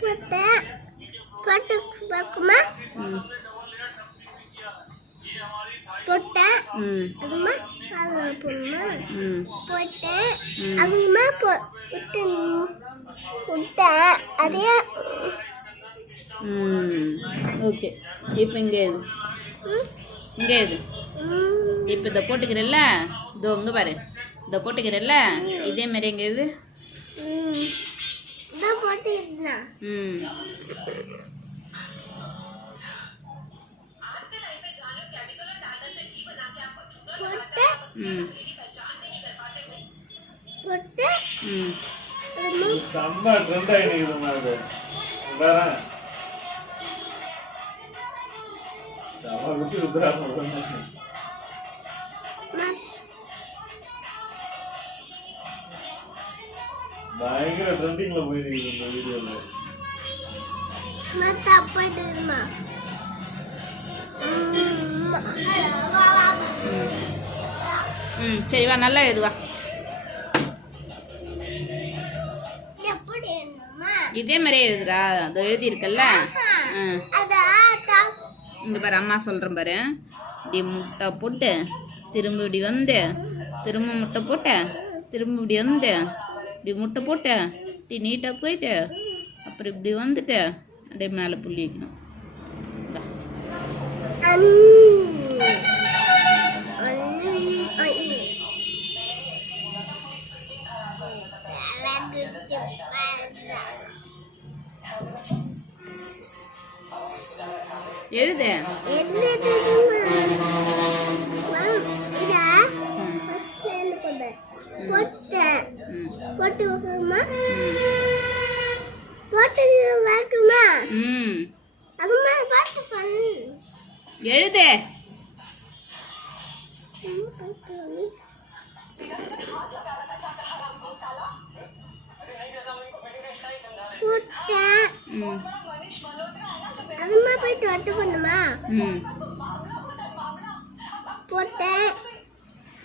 போட்டேன். போட்டு பார்க்குமா போட்டேன். அதுமா அதில் போடணுமா போட்டேன். அதுமா விட்டேன். அதே ஓகே. இப்போ இங்கே எது இங்கே எது இப்போ இதை போட்டுக்கிறல்ல, இதோ இங்கே பாரு, இதை போட்டுக்கிறல்ல, இதே மாதிரி எங்கே எது போட்டுக்கலாம். போட்டு செம்ம ட்ரெண்ட் ஆகிடுதுமா அது. செம்ம விட்டு விட்டுறாங்க. பயங்கர ட்ரெண்டிங்ல போயிருக்கு இந்த வீடியோல. சரி வா, நல்லா எழுதுவா. இதே மாதிரியே எழுதுறா, அது எழுதி இருக்குல்ல. இங்க பாரு, அம்மா சொல்றேன் பாரு. இப்படி முட்டை போட்டு திரும்ப இப்படி வந்து, திரும்ப முட்டை போட்டு திரும்ப இப்படி வந்து, இப்படி முட்டை போட்டு இப்படி நீட்டாக போயிட்டு அப்புறம் இப்படி வந்துட்டு அப்படியே மேலே புள்ளி வைக்கணும். எழுது. போட்டு வைக்கணுமா போட்டு வைக்கணுமா அதுமா பாத்து பண்ணு. எழுது. அதுமா போயிட்டு வட்டு பண்ணுமா போட்டேன்.